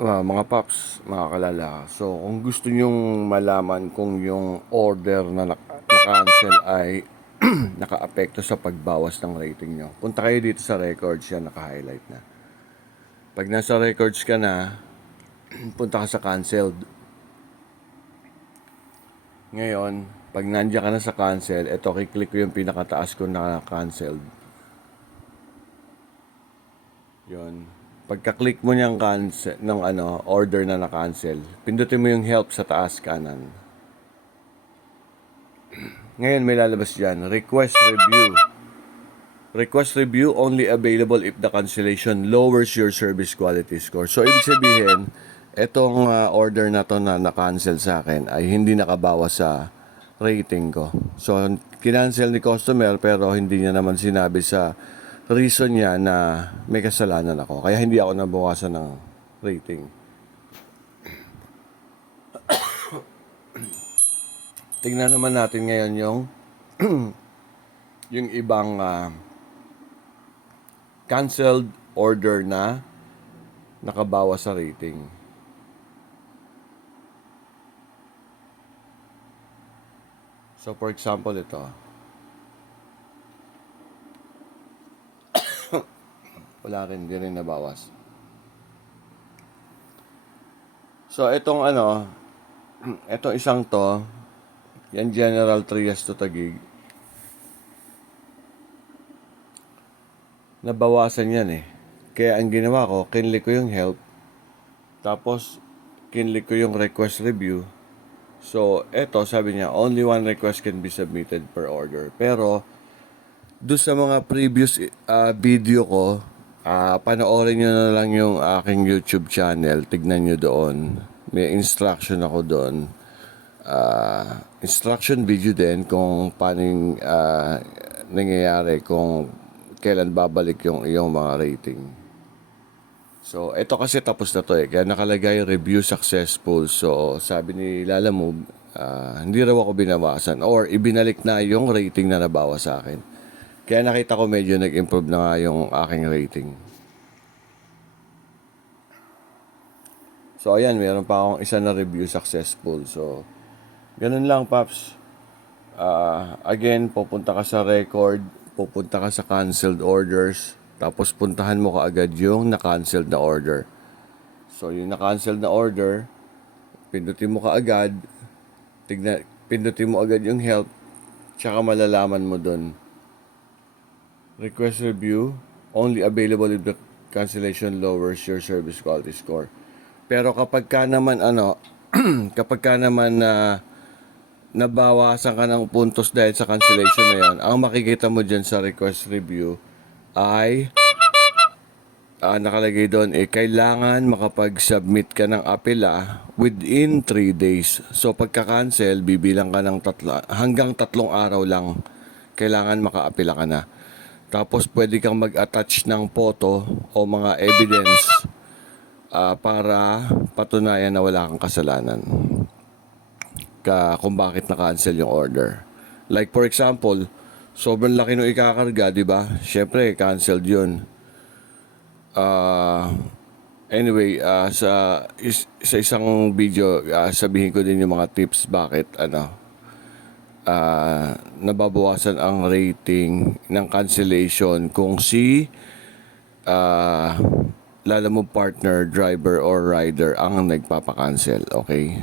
Mga paps, mga kalala. So, kung gusto nyong malaman kung yung order na na-cancel ay naka-apekto sa pagbawas ng rating nyo, punta kayo dito sa records, yan, naka-highlight na. Pag nasa records ka na, punta ka sa canceled. Ngayon, pag nandiyan ka na sa cancel, eto, kiklik ko yung pinakataas ko na canceled. Yun. Pagka-click mo niyang cancel ng order na na-cancel, pindutin mo yung help sa taas kanan. Ngayon may lalabas diyan, request review. Request review only available if the cancellation lowers your service quality score. So ibig sabihin, etong order na to na na-cancel sa akin ay hindi nakabawas sa rating ko. So kinancel ni customer pero hindi niya naman sinabi sa reason niya na may kasalanan ako. Kaya hindi ako nabawasan ng rating. Tingnan naman natin ngayon yung yung ibang canceled order na nakabawas sa rating. So for example ito. Wala rin, di rin nabawas. So itong itong isang to, yan General Trias to Taguig. Nabawasan yan eh. Kaya ang ginawa ko, kinlik ko yung help. Tapos, kinlik ko yung request review. So, eto, sabi niya, only one request can be submitted per order. Pero, doon sa mga previous video ko, panoorin nyo na lang yung aking YouTube channel. Tignan nyo doon. May instruction ako doon. Instruction video din kung paano yung nangyayari kung kailan babalik yung iyong mga rating. So, ito kasi tapos na to eh. Kaya nakalagay review successful. So, sabi ni Lalamove, hindi raw ako binawasan or ibinalik na yung rating na nabawas sa akin. Kaya nakita ko medyo nag-improve na nga yung aking rating. So, ayan, meron pa akong isa na review successful. So, ganun lang, Paps. Again, pupunta ka sa record, pupunta ka sa canceled orders, tapos puntahan mo kaagad yung na-canceled na order. So, yung na-canceled na order, pindutin mo kaagad, pindutin mo agad yung help, tsaka malalaman mo dun. Request review, only available if the cancellation lowers your service quality score. Pero kapag ka naman kapag ka naman nabawasan ka ng puntos dahil sa cancellation na yan, ang makikita mo dyan sa request review ay nakalagay doon kailangan makapag-submit ka ng apela within 3 days. So pagka-cancel, bibilang ka ng hanggang 3 araw lang kailangan maka-apela ka na. Tapos pwede kang mag-attach ng photo o mga evidence para patunayan na wala kang kasalanan kung bakit na-cancel yung order. Like for example, sobrang laki nung ikakarga, di ba? Syempre, canceled yun. Anyway, sa isang video, sabihin ko din yung mga tips bakit nababawasan ang rating ng cancellation kung si Lalamove partner, driver or rider ang nagpapa-cancel. Okay?